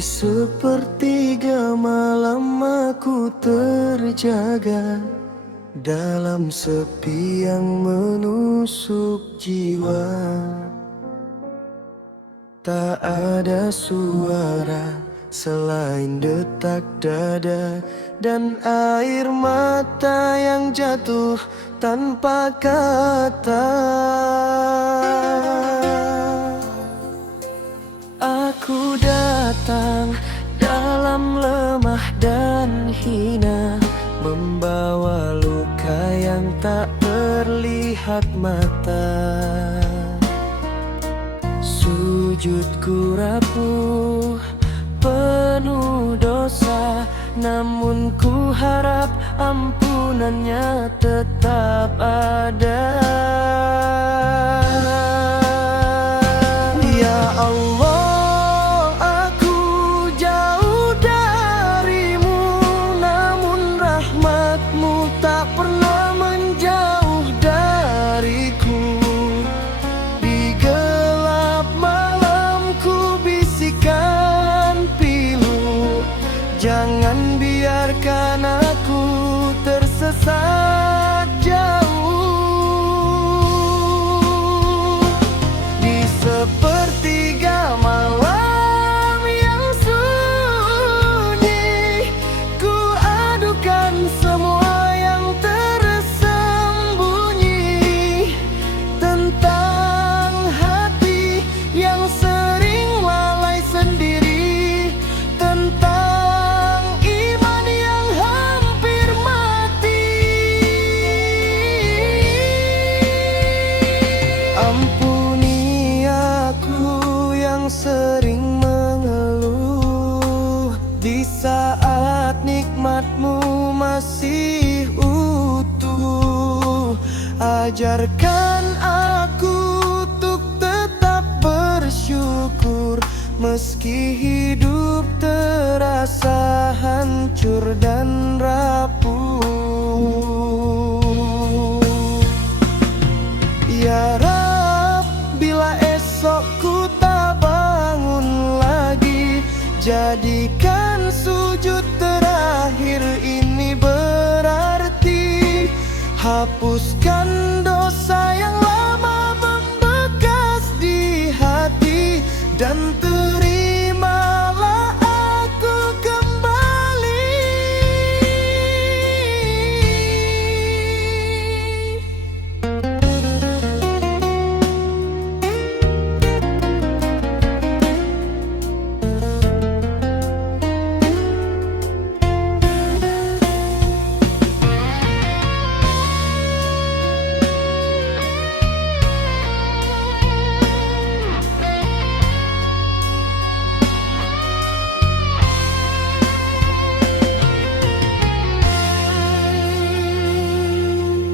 Di sepertiga malam aku terjaga dalam sepi yang menusuk jiwa. Tak ada suara selain detak dada dan air mata yang jatuh tanpa kata. Aku datang dalam lemah dan hina, membawa luka yang tak terlihat mata. Sujudku rapuh, penuh dosa, namun ku harap ampunannya tetap ada. Ya Allah, aku jauh darimu, namun rahmatmu tak pernah menjauh dariku. Di gelap malam ku bisikan pilu, jangan biarkan aku tersesat jauh. Di sepertiga malam yang sunyi, ku adukan semua yang tersembunyi tentang hati yang sering lalai sendiri, tentang iman yang hampir mati. Ampuni aku yang sering mengeluh di saat nikmatmu masih utuh. Ajarkan aku untuk tetap bersyukur meski hidup terasa hancur dan rapuh. Ya Rab, bila esok ku tak bangun lagi, jadikan sujud terakhir ini berarti. Hapuskan dosa yang lama membekas di hati, dan terimalah aku kembali.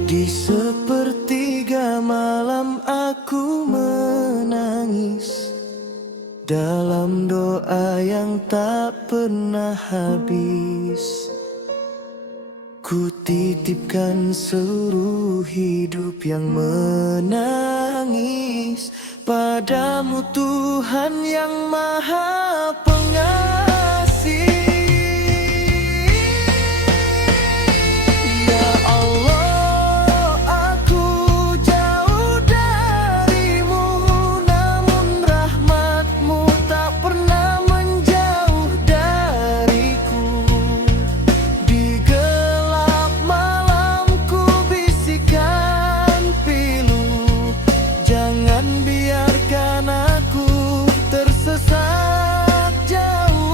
Di sepertiga malam aku menangis dalam doa yang tak pernah habis. Ku titipkan seluruh hidup yang menangis padamu, Tuhan yang Maha Pengasih. Ya Allah, aku jauh darimu, namun rahmatmu tak pernah menjauh dariku. Di gelap malam ku bisikan pilu, jangan biarkan aku tersesat jauh.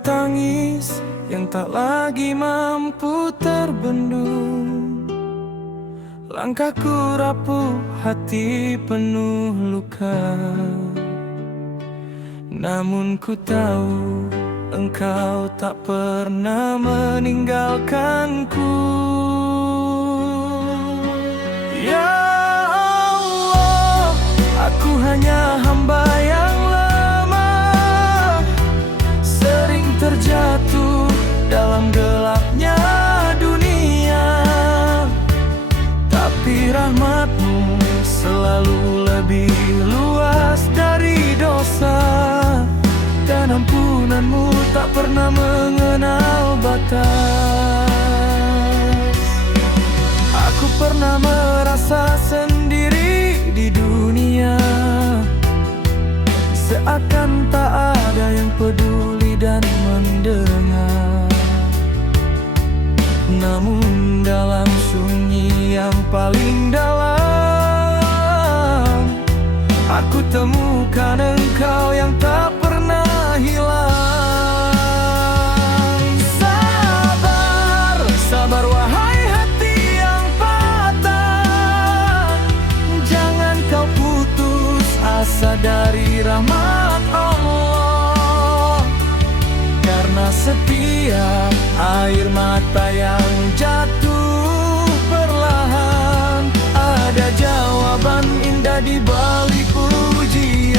tangis yang tak lagi mampu terbendung. Langkahku rapuh, hati penuh luka. Namun ku tahu Engkau tak pernah meninggalkanku. Ya Allah, aku hanya hamba yang lemah, sering terjatuh dalam gelapnya dunia. Tapi rahmat-Mu selalu lebih luas dari dosa, dan ampunan-Mu tak pernah mengenal batas. Aku pernah merasa sendiri di dunia, seakan tak ada yang peduli dan mendengar. Namun dalam sunyi yang paling dalam, aku temukan Engkau yang tak pernah hilang. Sabar, sabar wahai hati yang patah, jangan kau putus asa dari rahmat Allah. Karena setiap air mata yang jatuh perlahan, ada jawaban indah di balik ujian.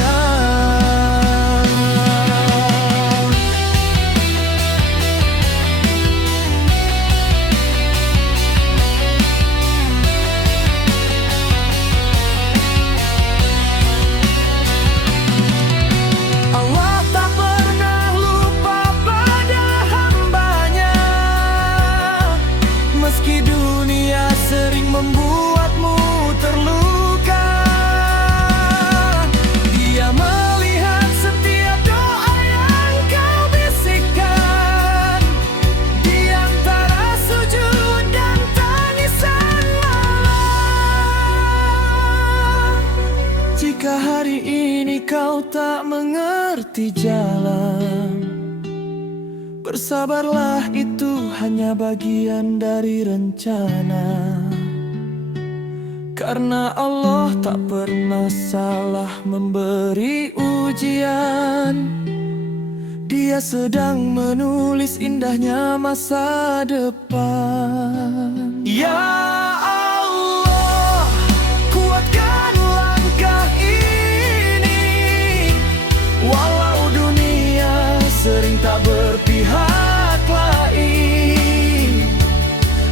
Allah tak pernah lupa pada hambanya, meski dunia sering membuatmu terluka. Dia melihat setiap doa yang kau bisikkan di antara sujud dan tangisan malam. Jika hari ini kau tak mengerti jalan, bersabarlah, itu hanya bagian dari rencana. Karena Allah tak pernah salah memberi ujian. Dia sedang menulis indahnya masa depan. Ya Allah, kuatkan langkah ini, walau dunia sering tak berpihak lain.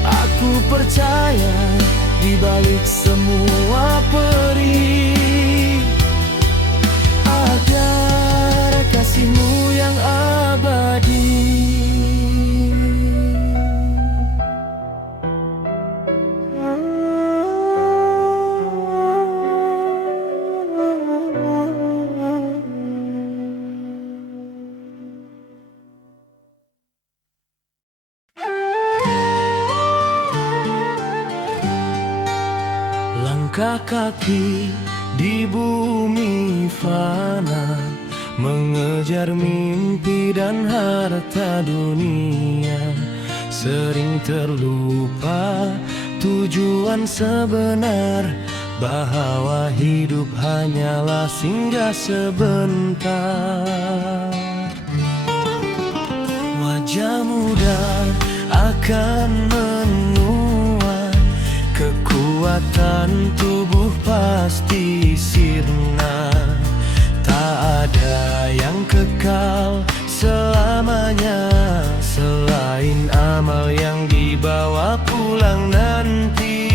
Aku percaya di balik semua perih ada kasih-Mu yang abadi. Langkah kaki di bumi fana, mengejar mimpi dan harta dunia. Sering terlupa tujuan sebenar, bahwa hidup hanyalah singgah sebentar. Wajah muda akan menua, kekuatan tubuh pasti sirna. Tak ada yang kekal selamanya, selain amal yang dibawa pulang nanti.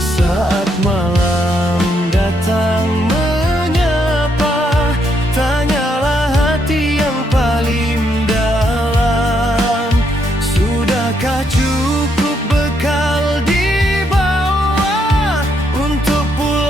Saat malam datang menyapa, tanyalah hati yang paling dalam, sudahkah cukup bekal dibawa untuk pulang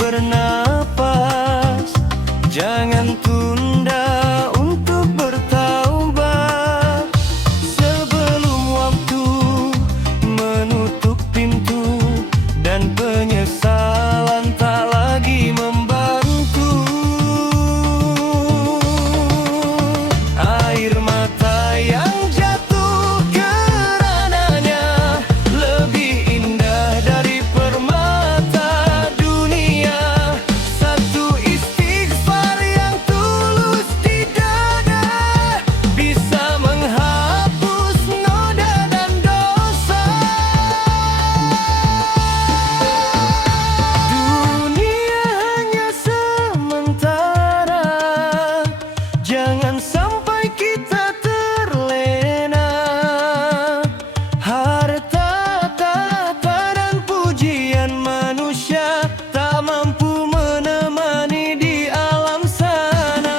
bernapas. Jangan tunda untuk bertaubat sebelum waktu menutup pintu dan penyesalan tak lagi membantu. Air mata yang jatuh karenanya lebih indah dari permata dunia. Satu istighfar yang tulus di dada bisa menghapus noda dan dosa. Dunia hanya sementara, jangan sampai kita terlena. Harta, tahta, dan pujian manusia tak mampu menemani di alam sana.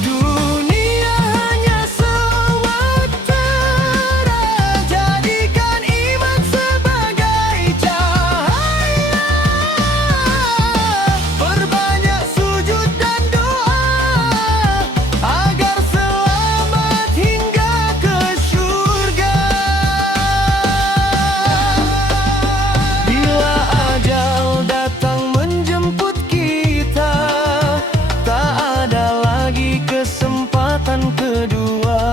Dunia hanya sementara, jadikan iman sebagai cahaya. Perbanyak sujud dan doa agar selamat hingga ke surga. Bila ajal datang menjemput kita, tak ada lagi kesempatan kedua.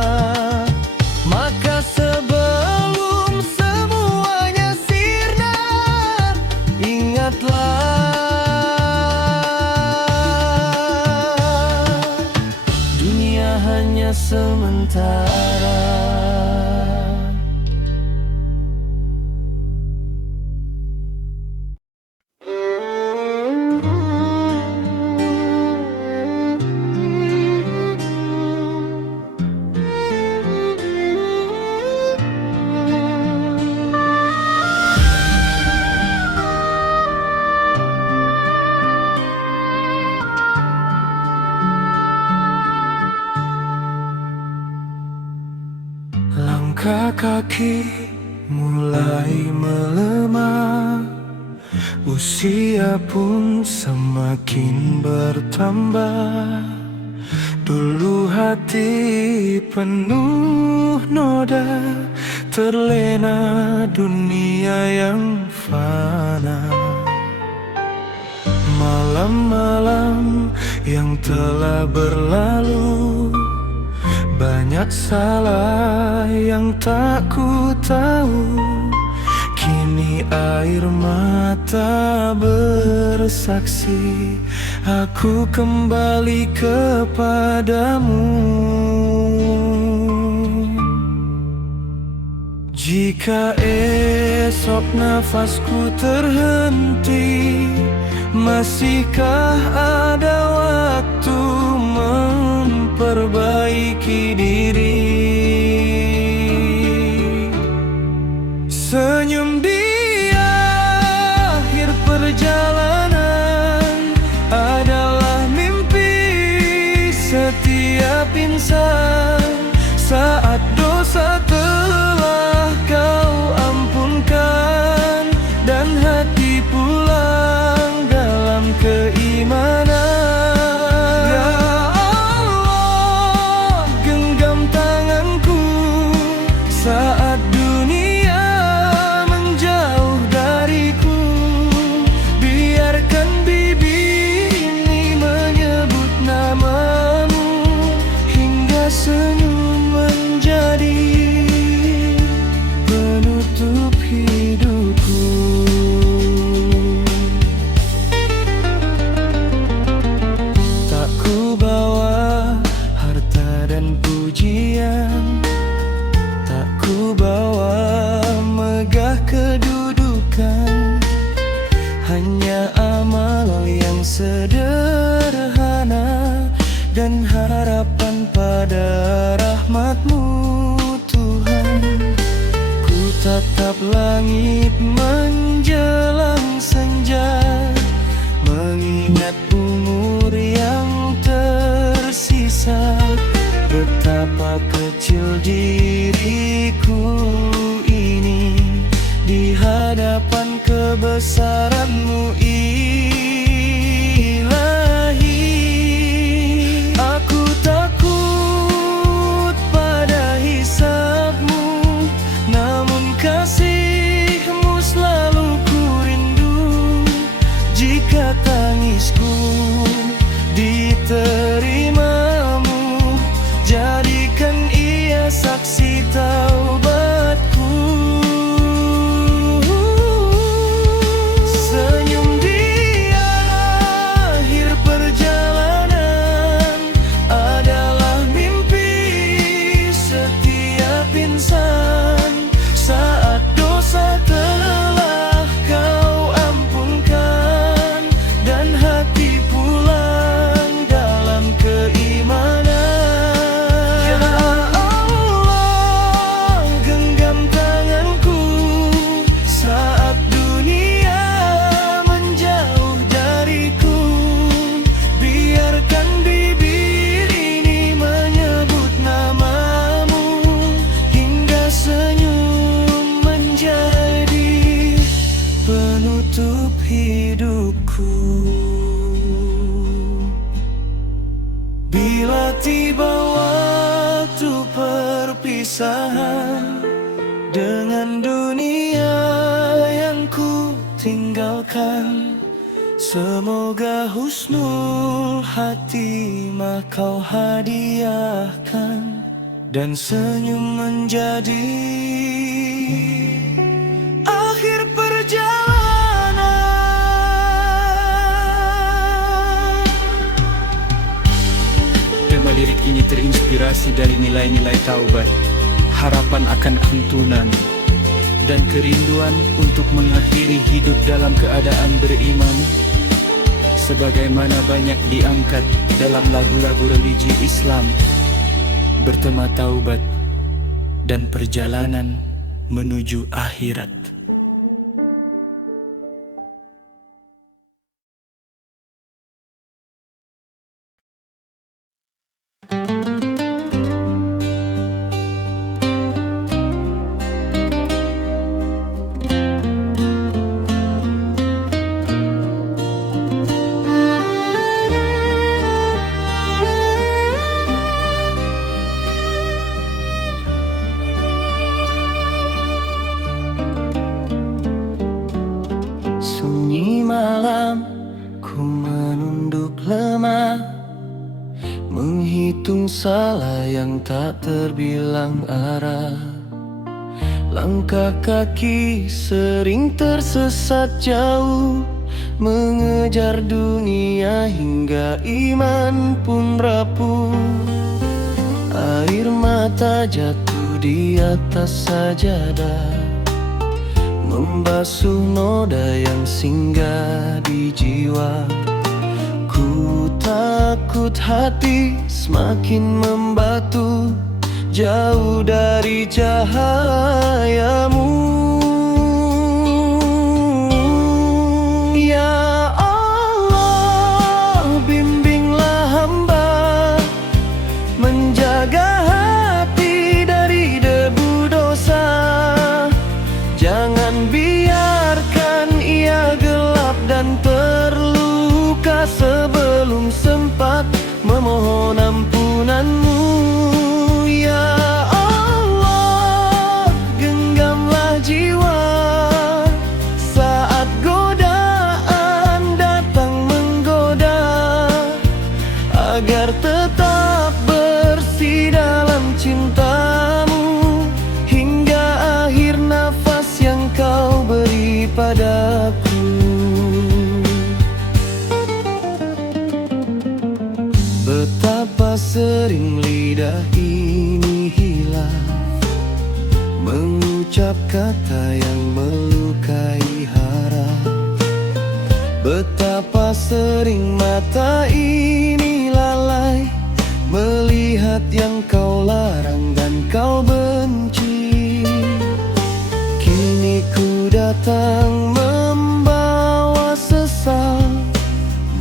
Maka sebelum semuanya sirna, ingatlah dunia hanya sementara. Langkah kaki mulai melemah, usia pun semakin bertambah. Dulu hati penuh noda, terlena dunia yang fana. Malam-malam yang telah berlalu, banyak salah yang tak ku tahu. Kini air mata bersaksi, aku kembali kepadamu. Jika esok nafasku terhenti, masihkah ada waktu memperbaiki diri? Senyum di akhir perjalanan adalah mimpi setiap insan. Saat dosa telah kau ampunkan dan hati pulang dalam keimanan, ya Allah, genggam tanganku saat dunia menjauh dariku. Biarkan bibi ini menyebut namamu hingga senyum menjadi penutup hidupku. Tak ku bawa harta dan pujian, tak ku bawa megah kedudukan, hanya amal yang sederhana dan harapan pada rahmat-Mu Tuhan. Ku tatap langit menjelang senja, mengingat umur yang tersisa. Betapa kecil diriku ini di hadapan kebesaran-Mu Ilahi. Aku takut pada hisab-Mu, namun kasih-Mu selalu ku rindu. Jika tangisku diterima-Mu, jadikan ia saksi taubatku. Senyum di akhir perjalanan adalah mimpi setiap insan. Saat dosa telah Kau ampunkan dan hati pulang dalam keimanan. Ya Allah, genggam tanganku saat dunia menjauh dariku. Biarkan bibir ini menyebut nama-Mu hingga senyum menjadi penutup hidupku. Bila tiba waktu perpisahan dengan dunia yang ku tinggalkan, semoga husnul hatimah Kau hadiahkan dan senyum menjadi akhir perjalanan. Tema lirik ini terinspirasi dari nilai-nilai taubat, harapan akan ampunan, dan kerinduan untuk mengakhiri hidup dalam keadaan beriman, sebagaimana banyak diangkat dalam lagu-lagu religi Islam bertema taubat dan perjalanan menuju akhirat. Sunyi malam, ku menunduk lemah, menghitung salah yang tak terbilang arah. Langkah kaki sering tersesat jauh, mengejar dunia hingga iman pun rapuh. Air mata jatuh di atas sajadah, membasuh noda yang singgah di jiwa. Ku takut hati semakin membatu, jauh dari cahaya-Mu. Ya Allah, bimbinglah hamba menjaga hati dari debu dosa. Jangan biarkan ia gelap dan terluka sebelum sempat memohon ampunan-Mu. Ya Allah, genggamlah jiwa saat godaan datang menggoda, agar tetap bersih dalam cinta-Mu hingga akhir nafas yang Kau beri padaku. Betapa sering lidah ini hilaf mengucap kata yang melukai harap. Betapa sering mata ini lalai melihat yang Kau larang dan Kau benci. Kini ku datang membawa sesal,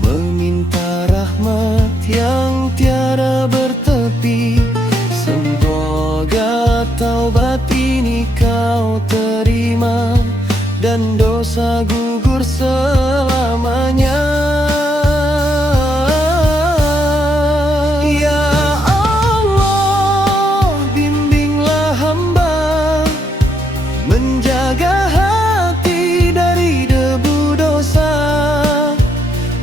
meminta rahmat yang tiada bertepi. Semoga taubat ini Kau terima dan dosa gugur selamanya. Ya Allah, bimbinglah hamba menjaga hati dari debu dosa.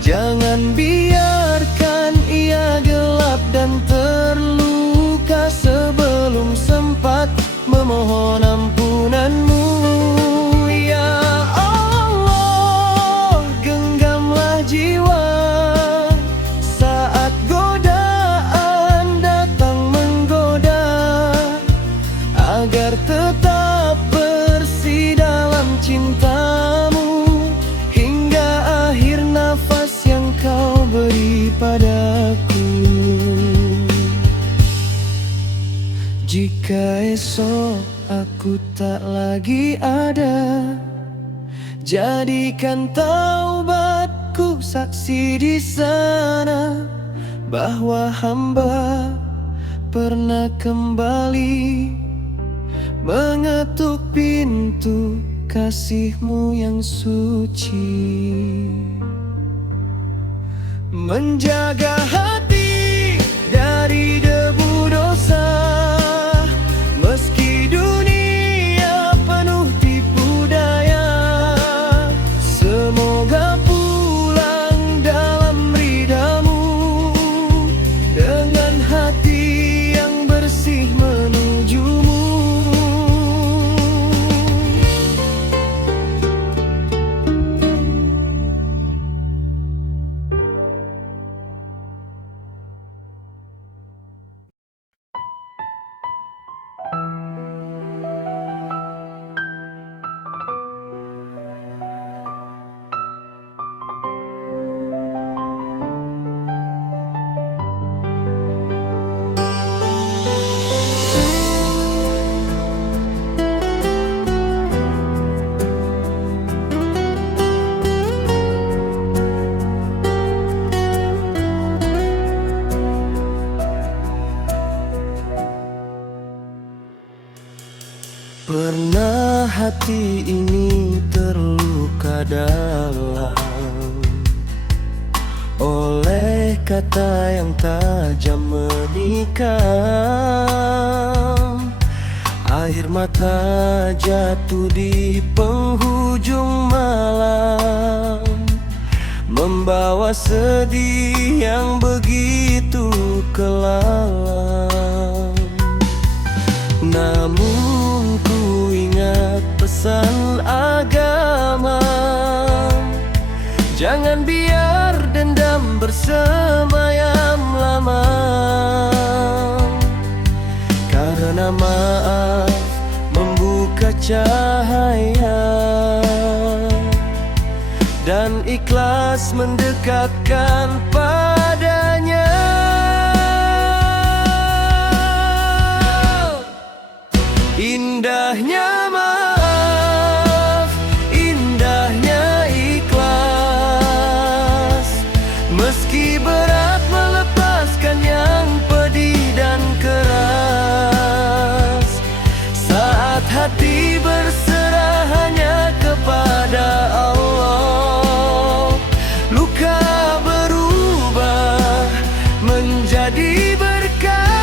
Jangan biarkan ia gelap dan terluka sebelum sempat memohon ampunanmu. Ya Allah, genggamlah jiwa saat godaan datang menggoda, agar tetap bersih dalam cintamu hingga akhir nafas yang kau beri padaku. Jika esok aku tak lagi ada, jadikan taubatku saksi di sana bahwa hamba pernah kembali mengetuk pintu kasih-Mu yang suci. Menjaga hati dari debu dosa, meski dunia penuh tipu daya. Semoga pulang dalam ridha-Mu dengan hati yang bersih menuju-Mu. Pernah hati ini terluka dalam oleh kata yang tajam menikam. Air mata jatuh di penghujung malam, membawa sedih yang begitu kelam. Namun ku ingat pesan agama, jangan biar dendam bersemayam lama. Karena maaf membuka cahaya dan ikhlas mendekatkan padanya. Indahnya maaf, indahnya ikhlas, meski berat melepaskan yang pedih dan keras. Saat hati berserah hanya kepada Allah, luka berubah menjadi berkah.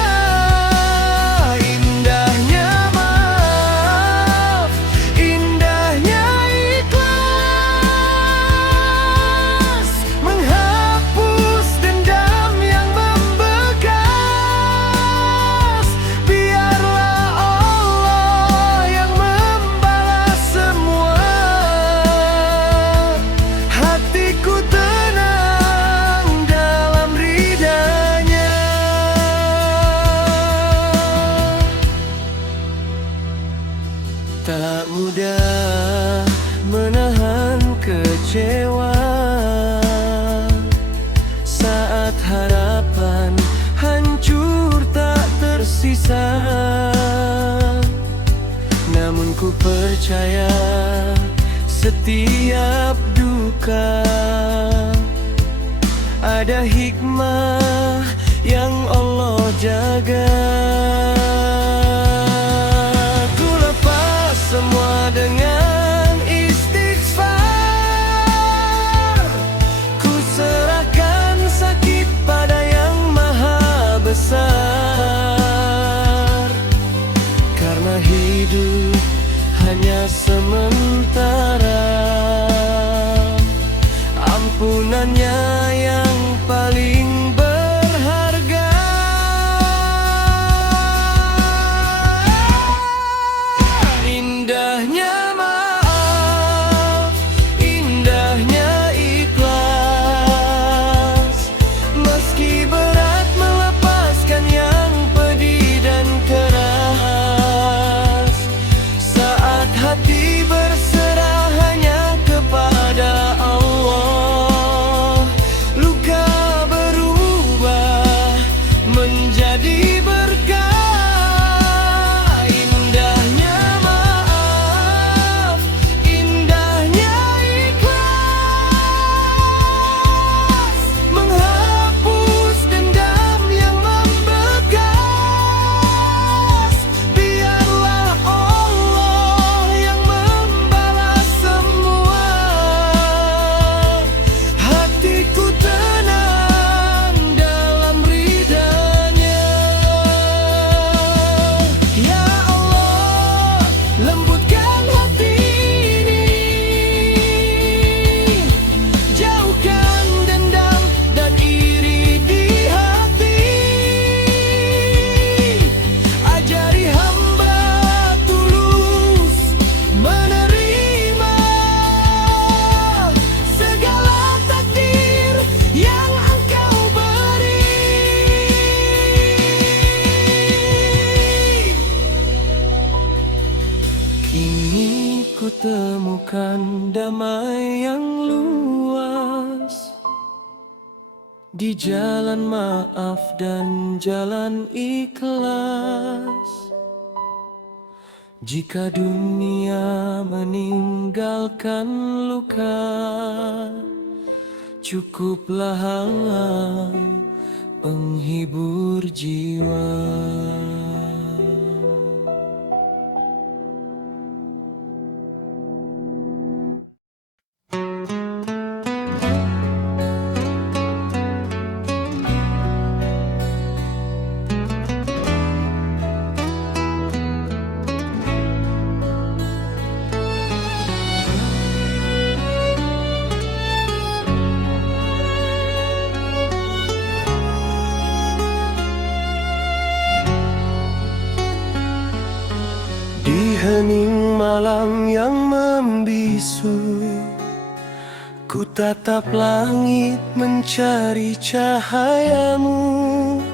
Tak mudah menahan kecewa saat harapan hancur tak tersisa. Namun ku percaya setiap duka ada hikmah yang Allah jaga. Ku lepas semua dengan istighfar, damai yang luas, di jalan maaf dan jalan ikhlas. Jika dunia meninggalkan luka, cukuplah penghibur jiwa. Di hening malam yang membisu, ku tatap langit mencari cahayamu.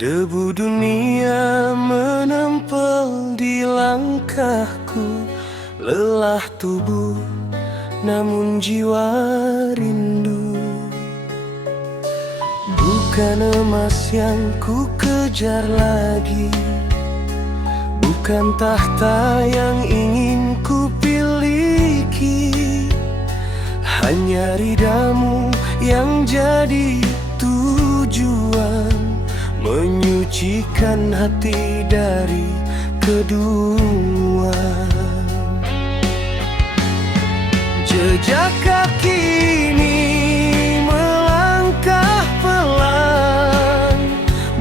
Debu dunia menempel di langkahku, lelah tubuh namun jiwa rindu. Bukan emas yang ku kejar lagi, bukan tahta yang ingin ku piliki, hanya ridamu yang jadi tujuan, menyucikan hati dari keduaan. Jejak kaki ini melangkah pelan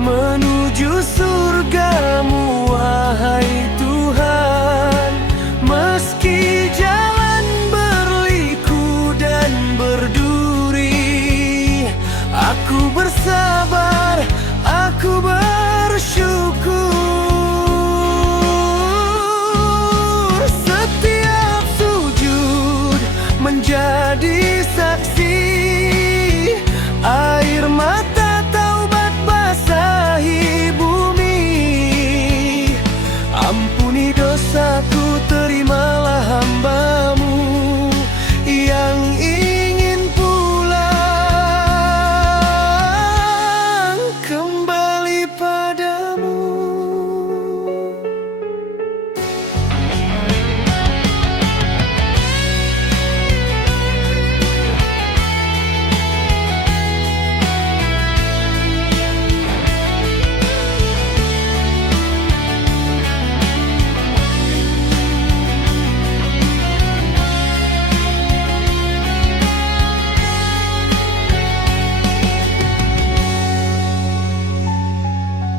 menuju surgamu, wahai Tuhan. Meski jalan berliku dan berduri, aku bersabar, aku bersyukur. Setiap sujud menjadi saksi, air mata taubat basahi bumi. Ampuni dosaku, terimalah hamba-Mu yang ingin pulang kembali padamu.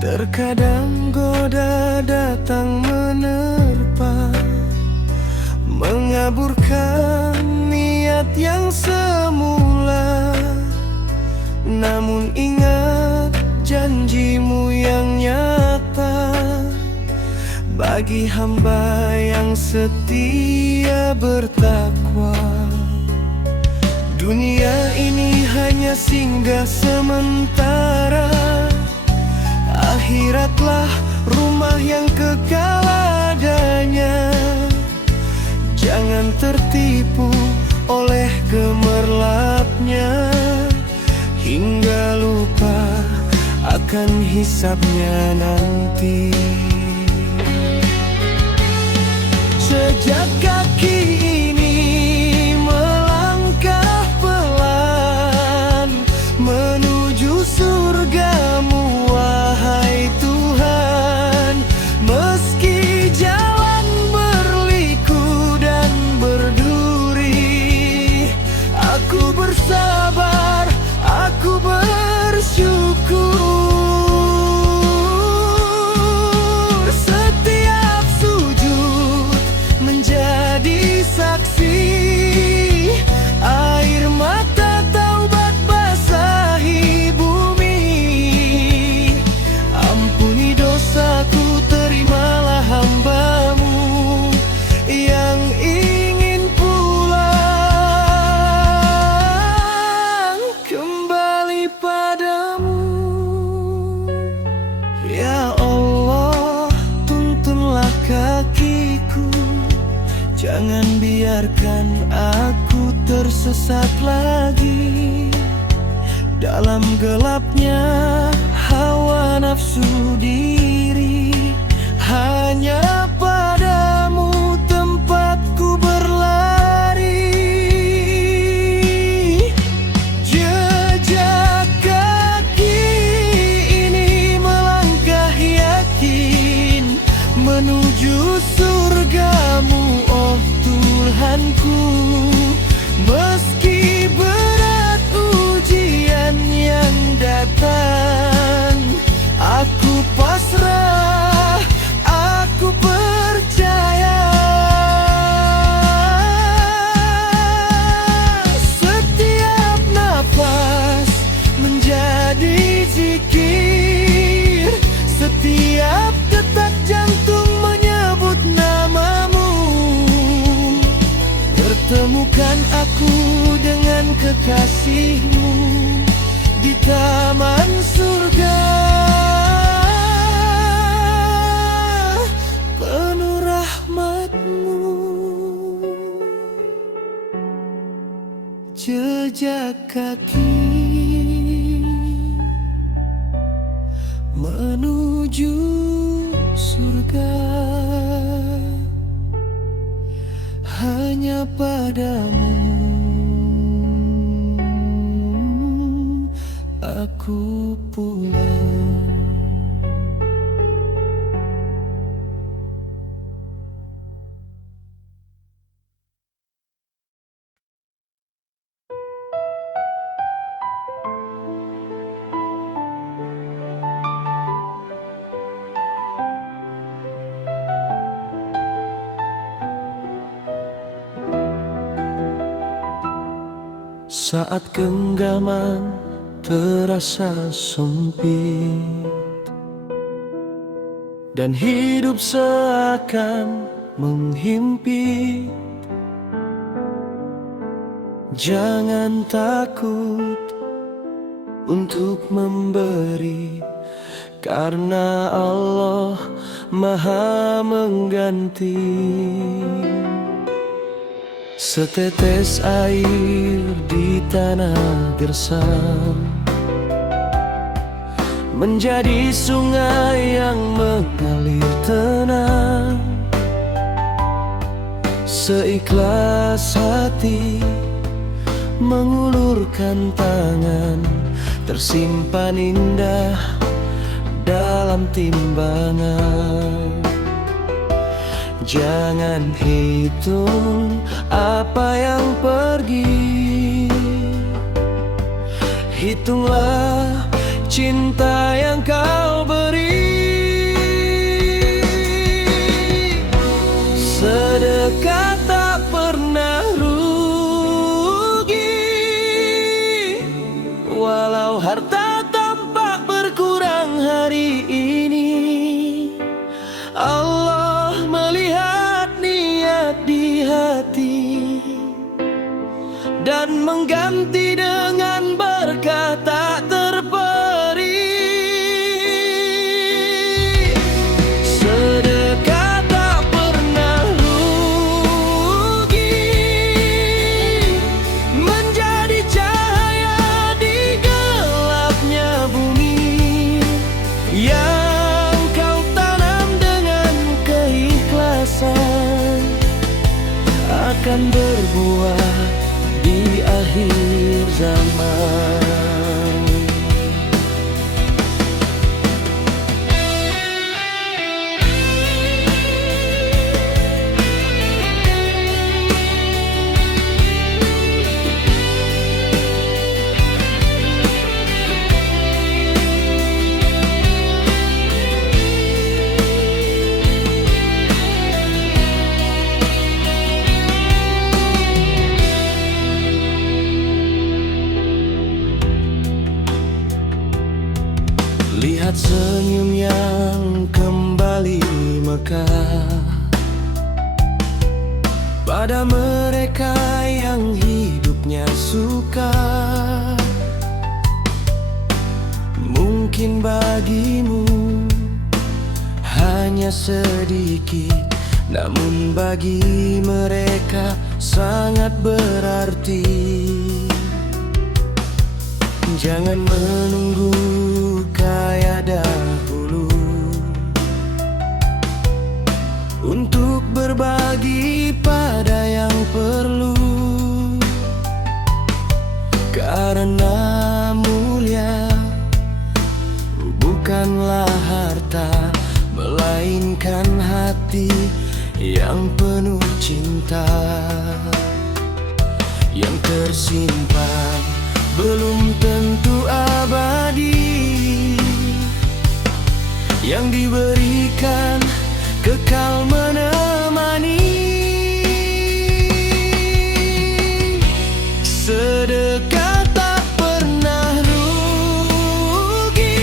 Terkadang goda datang menerpa, mengaburkan niat yang semula. Namun ingat janji-Mu yang nyata, bagi hamba yang setia bertakwa. Dunia ini hanya singgah sementara, akhiratlah rumah yang kekal adanya. Jangan tertipu oleh gemerlapnya, hingga lupa akan hisabnya nanti. Sejak kaki ini melangkah pelan menuju surgamu, wahai Tuhan. Meski jalan berliku dan berduri, aku bersabar, aku bersyukur. Setiap sujud menjadi saksi, aku tersesat lagi dalam gelapnya hawa nafsu diri. Hanya padamu tempatku berlari. Jejak kaki ini melangkah yakin menuju surgamu, oh Tuhanku. Meski berat ujian yang datang, aku pasrah, aku percaya. Setiap nafas menjadi zikir, setiap detak jantung menyebut namamu. Pertemukan aku dengan kekasihmu di taman surga penuh rahmatmu. Jejak kaki menuju surga, hanya padamu aku pulang. Saat genggaman terasa sempit dan hidup seakan menghimpit, jangan takut untuk memberi, karena Allah Maha mengganti. Setetes air di tanah gersam menjadi sungai yang mengalir tenang. Seikhlas hati mengulurkan tangan, tersimpan indah dalam timbangan. Jangan hitung apa yang pergi, hitunglah cinta yang kau beri. Sedekah tak pernah rugi, walau harta tampak berkurang hari ini. Allah melihat niat di hati dan mengganti dengan berkah tak terperi. Sedekah tak pernah rugi, menjadi cahaya di gelapnya bumi. Yang kau tanam dengan keikhlasan akan berbuah di akhir zaman. Lihat senyum yang kembali mekar pada mereka yang hidupnya sukar. Mungkin bagimu hanya sedikit, namun bagi mereka sangat berarti. Jangan menunggu kaya dahulu untuk berbagi pada yang perlu. Karena mulia bukanlah harta, melainkan hati yang penuh cinta. Yang tersimpan belum tentu abadi, yang diberikan kekal menemani. Sedekah tak pernah rugi,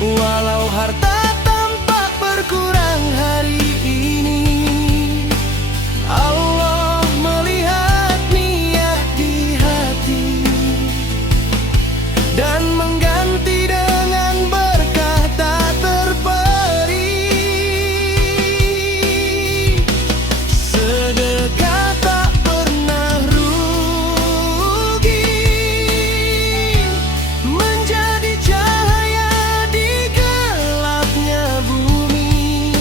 walau harta tampak berkurang hari ini. Allah melihat niat di hati dan mengganti dengan berkah tak terperi. Sedekah tak pernah rugi, menjadi cahaya di gelapnya bumi.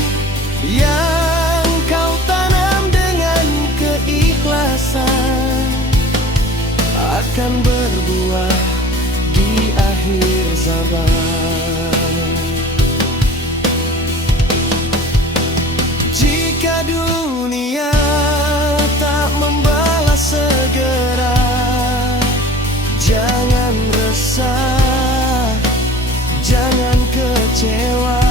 Yang kau tanam dengan keikhlasan akan berbuah di akhir zaman. Jika dunia tak membalas segera, jangan resah, jangan kecewa.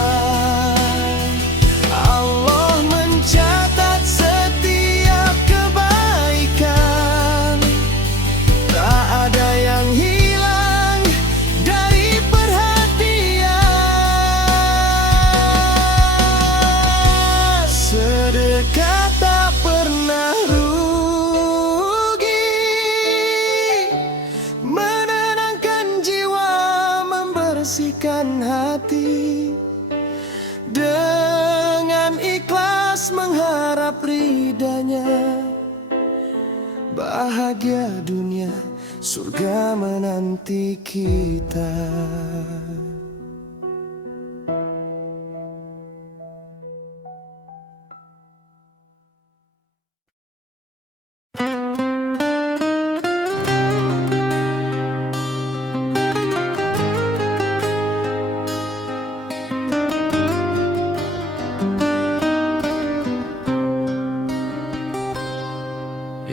Allah mencatat setiap kebaikan, tak ada yang hilang dari perhatian. Sedekah tak pernah rugi, menenangkan jiwa, membersihkan hati. Dengan ikhlas mengharap ridanya, bahagia dunia, surga menanti kita.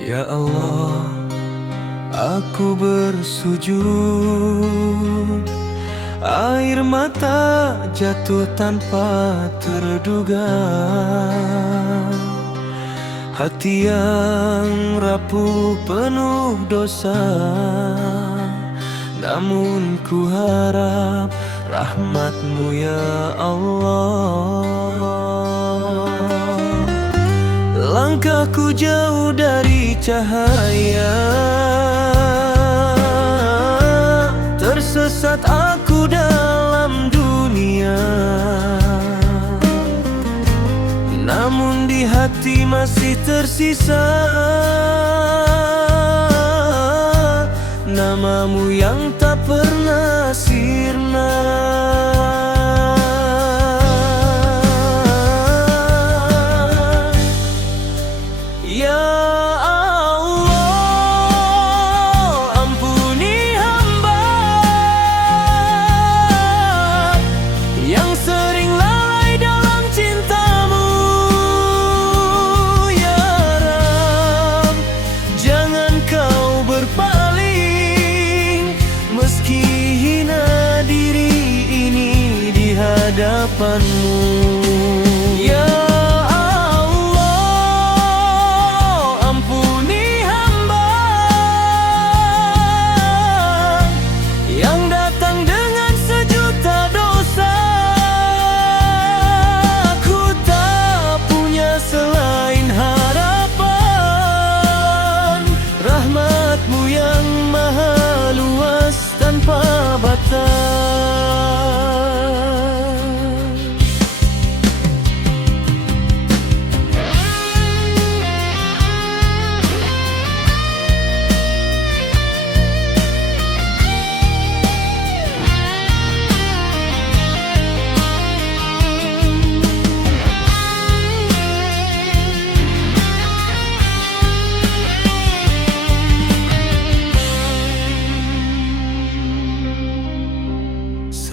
Ya Allah, aku bersujud, air mata jatuh tanpa terduga. Hati yang rapuh penuh dosa, namun ku harap rahmat-Mu ya Allah. Langkahku jauh dari cahaya, tersesat aku dalam dunia. Namun di hati masih tersisa nama-Mu yang tak pernah sirna. Ya Allah, ampuni hamba yang sering lalai dalam cinta-Mu. Ya Rab, jangan Kau berpaling, meski hina diri ini di hadapan-Mu. Ya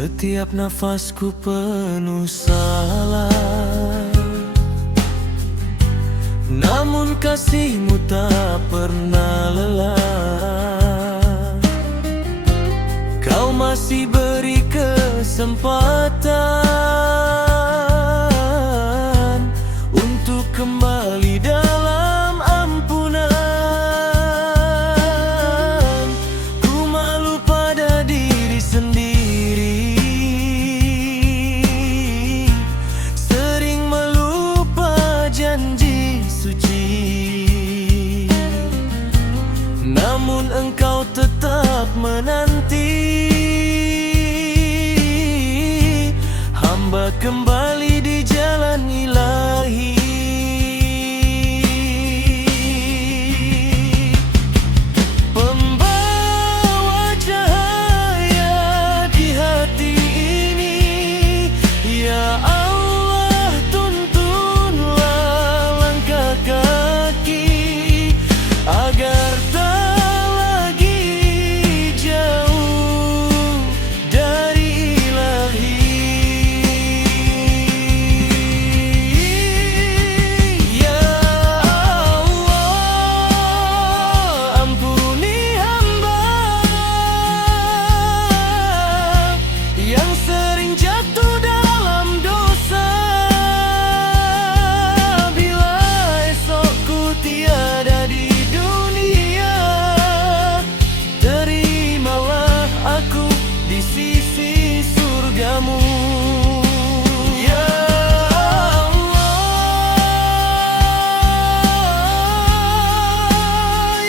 Setiap nafasku penuh salah, namun kasihmu tak pernah lelah. Kau masih beri kesempatan untuk kembali dalam ampunan. Ku malu pada diri sendiri, sering melupa janji suci, namun engkau tetap menanti. Hamba kembali di jalan ilahi. Pembawa cahaya di hati ini, ya Allah, tuntunlah langkah kaki agar tak lagi jauh dari ilahi. Ya Allah, ampuni hamba yang sering jatuh dalam dosa. Bila esokku tiada di dunia, terimalah aku di sisi surgamu. Ya Allah,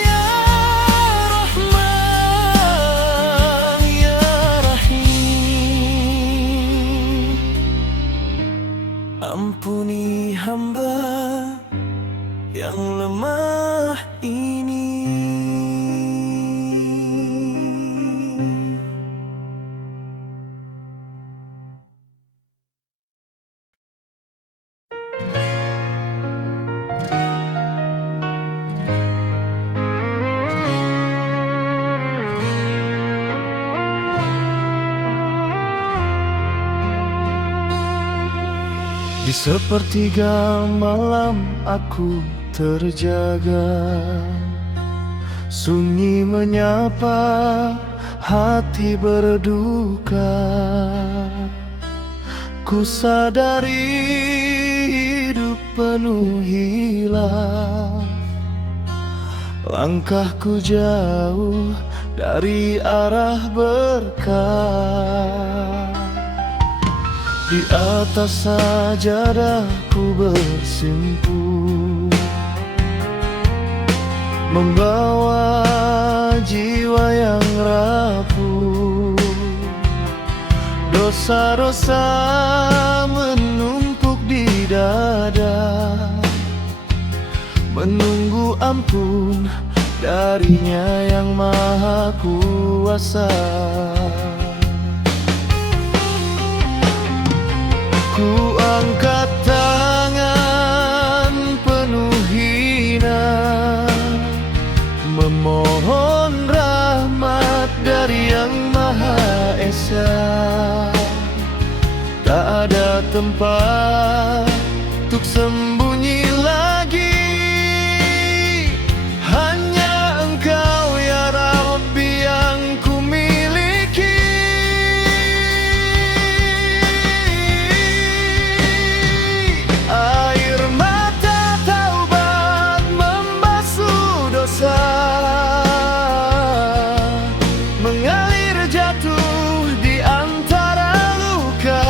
ya Rahman, ya Rahim. Ampuni hamba yang lemah ini. Di sepertiga malam aku terjaga, sunyi menyapa hati berduka. Ku sadari hidup penuh hilaf, langkahku jauh dari arah berkah. Di atas sajadahku bersimpu, membawa jiwa yang rapuh. Dosa-dosa menumpuk di dada, menunggu ampun darinya yang maha kuasa. Ku angkat tangan penuh hina, memohon rahmat dari Yang Maha Esa. Tak ada tempat untuk sembunyi lagi, hanya Engkau ya Rabbi yang ku miliki. Air mata taubat membasuh dosa, mengalir jatuh di antara luka.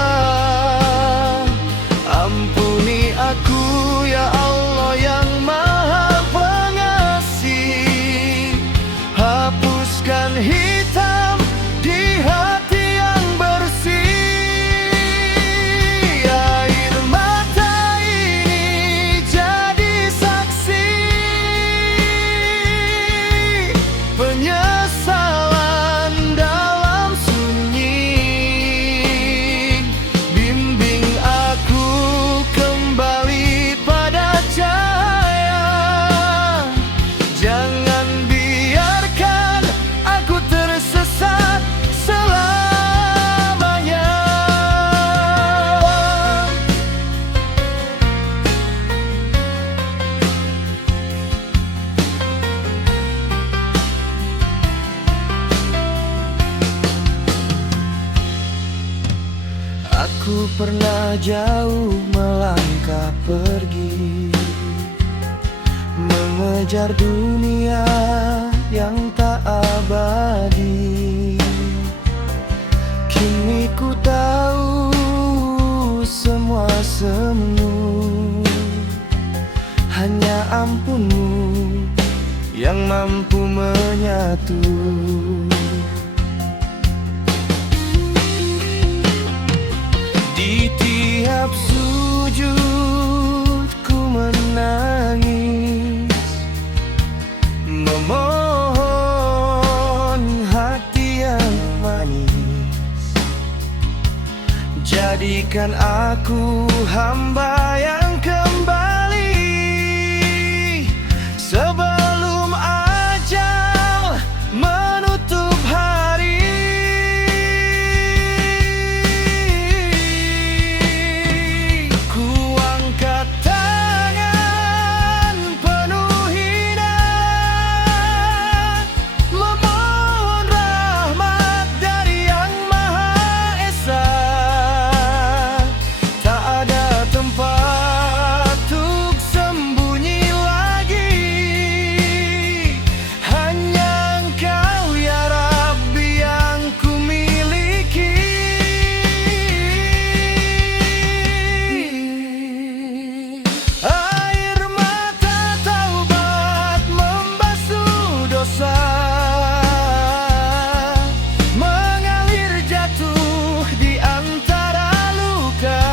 pernah jauh melangkah pergi, mengejar dunia yang tak abadi. Kini ku tahu semua semu, hanya ampunmu yang mampu menyatu. Di tiap sujud ku menangis, memohon hati yang manis. Jadikan aku hamba yang kembali sebelum ajal menutup hari. Ku angkat tangan penuh hina, memohon rahmat dari Yang Maha Esa. Tak ada tempat untuk sembunyi lagi, hanya Engkau ya Rabbi yang ku miliki. Air mata taubat membasuh dosa, mengalir jatuh di antara luka.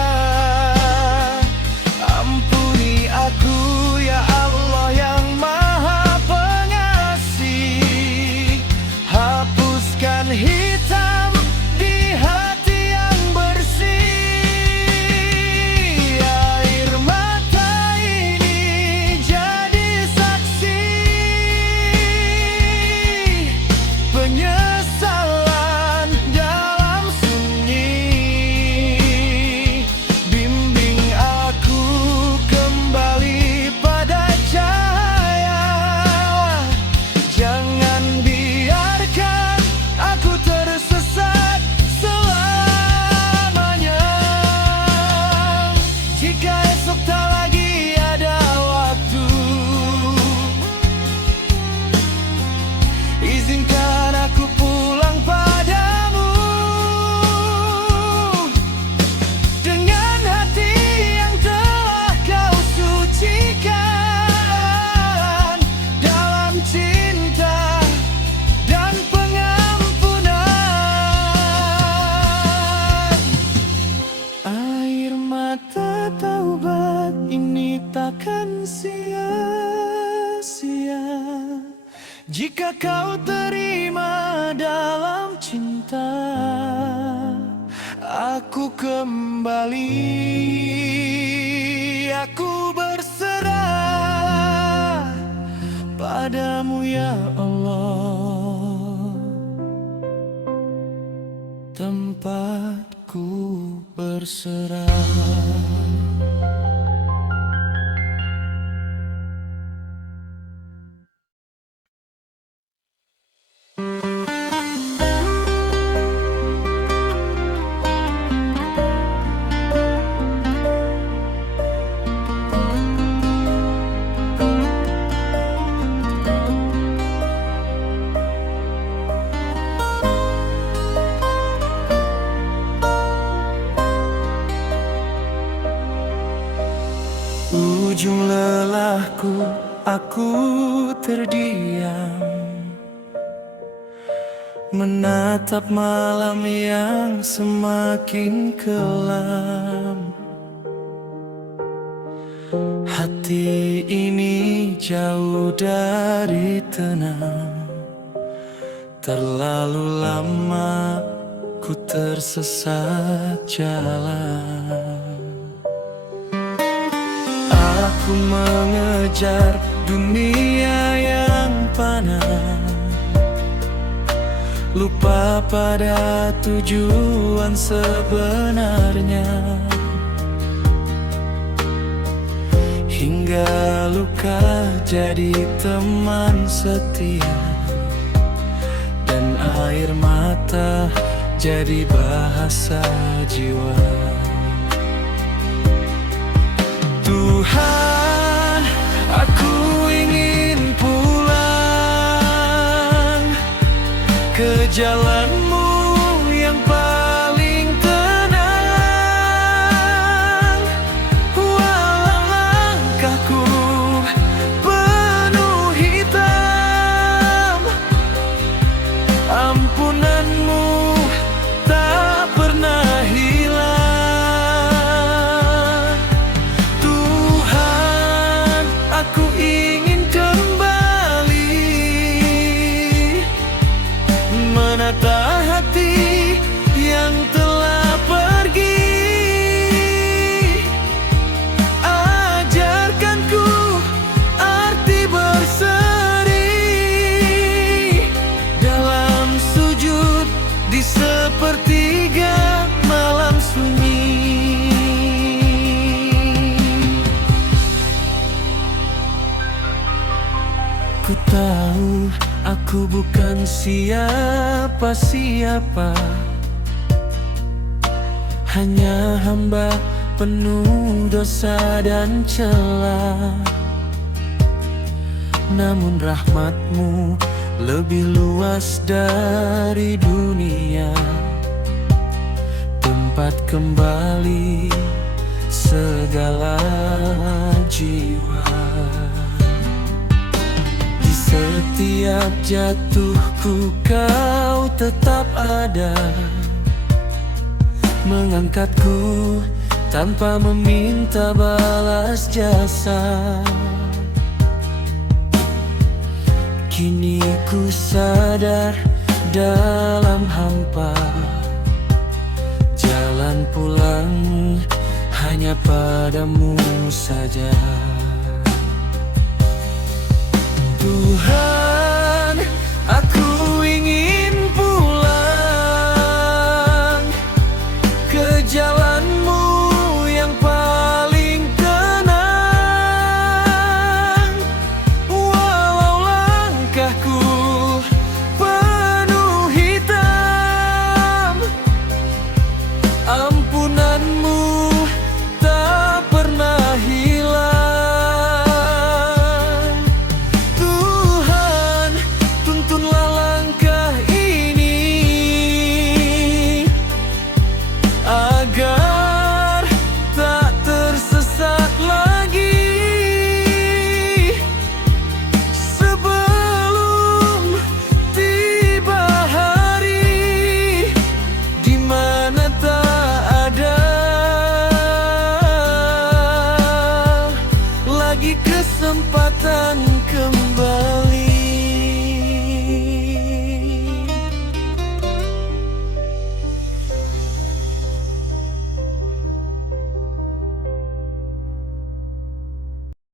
Ampuni aku ya Allah yang Maha Pengasih, hapuskan hitam di hati yang bersih. Air mata ini jadi saksi penyesalan dalam sunyi. Bimbing aku kembali pada cahaya, jangan biarkan aku tersesat selamanya. Jika esok tak lagi ada waktu, izinkan aku pulang padamu dengan hati yang telah kau sucikan dalam cinta dan pengampunan. Air mata taubat ini takkan sia-sia jika kau terima dalam cinta. Aku kembali, aku berserah padamu ya Allah, tempatku berserah. Ujung lelahku, aku terdiam, menatap malam yang semakin kelam. Hati ini jauh dari tenang, terlalu lama ku tersesat jalan. Aku mengejar dunia yang panas, lupa pada tujuan sebenarnya, hingga luka jadi teman setia, dan air mata jadi bahasa jiwa. Tuhan, aku ingin pulang ke jalan-Mu yang paling tenang. Walau langkahku penuh hitam, ampunan-Mu tak pernah hilang. Tuhan, aku ingin kembali menata hati yang telah pergi. Ajarkanku arti berseri dalam sujud di sepertiga malam sunyi. Ku tahu aku bukan siapa-siapa, hanya hamba penuh dosa dan celah. Namun rahmat-Mu lebih luas dari dunia, tempat kembali segala jiwa. Di setiap jatuhku Kau tetap ada, mengangkatku tanpa meminta balas jasa. Kini ku sadar dalam hampa, jalan pulang hanya padamu saja. Tuhan,